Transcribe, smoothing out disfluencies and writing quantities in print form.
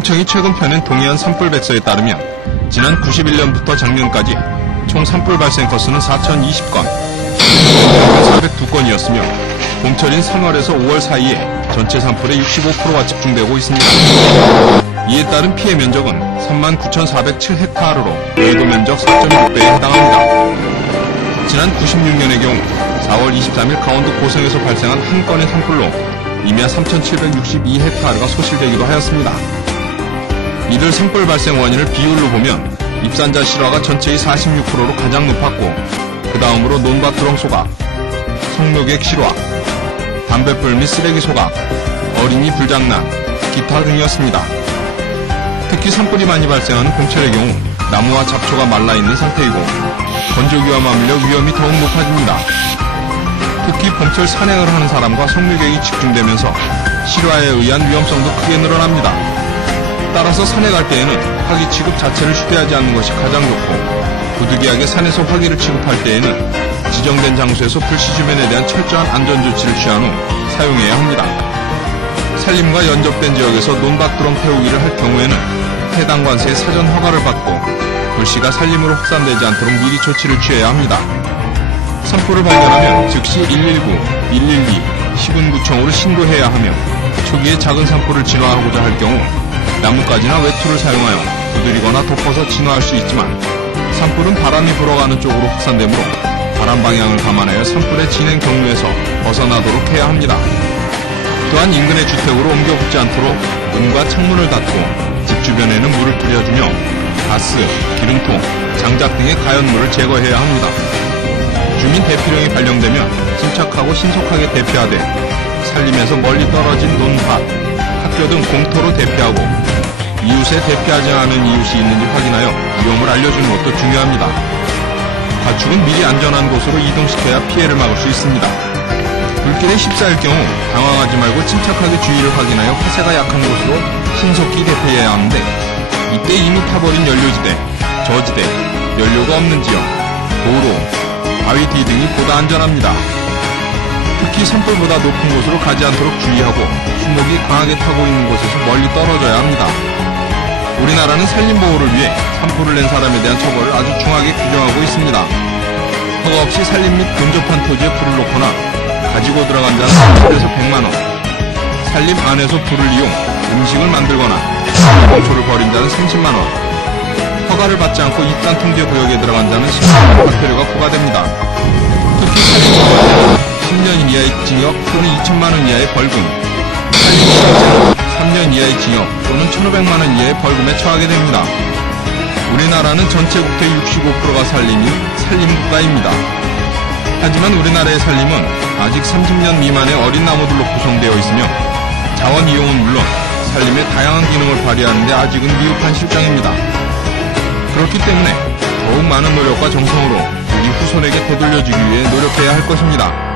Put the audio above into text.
산림청이 최근 펴낸 동해안 산불 백서에 따르면 지난 91년부터 작년까지 총 산불 발생 건수는 4,020건, 402건이었으며 봄철인 3월에서 5월 사이에 전체 산불의 65%가 집중되고 있습니다. 이에 따른 피해 면적은 39,407헥타르로 여의도 면적 4.6배에 해당합니다. 지난 96년의 경우 4월 23일 강원도 고성에서 발생한 한 건의 산불로 임야 3,762헥타르가 소실되기도 하였습니다. 이들 산불 발생 원인을 비율로 보면 입산자 실화가 전체의 46%로 가장 높았고, 그 다음으로 논밭 두렁 소각, 성묘객 실화, 담뱃불 및 쓰레기 소각, 어린이 불장난, 기타 등이었습니다. 특히 산불이 많이 발생하는 봄철의 경우 나무와 잡초가 말라있는 상태이고 건조기와 맞물려 위험이 더욱 높아집니다. 특히 봄철 산행을 하는 사람과 성묘객이 집중되면서 실화에 의한 위험성도 크게 늘어납니다. 따라서 산에 갈 때에는 화기 취급 자체를 휴대하지 않는 것이 가장 좋고, 부득이하게 산에서 화기를 취급할 때에는 지정된 장소에서 불씨 주변에 대한 철저한 안전조치를 취한 후 사용해야 합니다. 산림과 연접된 지역에서 논밭 두렁 태우기를 할 경우에는 해당 관세의 사전 허가를 받고 불씨가 산림으로 확산되지 않도록 미리 조치를 취해야 합니다. 산불을 발견하면 즉시 119, 112, 시군구청으로 신고해야 하며, 초기에 작은 산불을 진화하고자 할 경우 나뭇가지나 외투를 사용하여 두드리거나 덮어서 진화할 수 있지만, 산불은 바람이 불어가는 쪽으로 확산되므로 바람 방향을 감안하여 산불의 진행 경로에서 벗어나도록 해야 합니다. 또한 인근의 주택으로 옮겨 붙지 않도록 문과 창문을 닫고 집 주변에는 물을 뿌려주며 가스, 기름통, 장작 등의 가연물을 제거해야 합니다. 주민 대피령이 발령되면 침착하고 신속하게 대피하되 산림에서 멀리 떨어진 논밭, 학교 등 공터로 대피하고 이웃에 대피하지 않은 이웃이 있는지 확인하여 위험을 알려주는 것도 중요합니다. 가축은 미리 안전한 곳으로 이동시켜야 피해를 막을 수 있습니다. 불길에 휩싸일 경우 당황하지 말고 침착하게 주위를 확인하여 화세가 약한 곳으로 신속히 대피해야 하는데, 이때 이미 타버린 연료지대, 저지대, 연료가 없는 지역, 도로, 바위 뒤 등이 보다 안전합니다. 특히 산불보다 높은 곳으로 가지 않도록 주의하고 수목이 강하게 타고 있는 곳에서 멀리 떨어져야 합니다. 우리나라는 산림보호를 위해 산불을 낸 사람에 대한 처벌을 아주 중하게 규정하고 있습니다. 허가 없이 산림 및 근접한 토지에 불을 놓거나 가지고 들어간 자는 10에서 100만원, 산림 안에서 불을 이용 음식을 만들거나 공초를 벌인 자는 30만원, 허가를 받지 않고 입산 통제 구역에 들어간 자는 10만원 과태료가 부과됩니다. 특히 산림보호는 10년 이하의 징역 또는 2천만원 이하의 벌금, 산림보호는 3년 이하의 징역 또는 1,500만원 이하의 벌금에 처하게 됩니다. 우리나라는 전체 국토의 65%가 산림국가입니다. 하지만 우리나라의 산림은 아직 30년 미만의 어린 나무들로 구성되어 있으며 자원 이용은 물론 산림의 다양한 기능을 발휘하는 데 아직은 미흡한 실정입니다. 그렇기 때문에 더욱 많은 노력과 정성으로 우리 후손에게 되돌려주기 위해 노력해야 할 것입니다.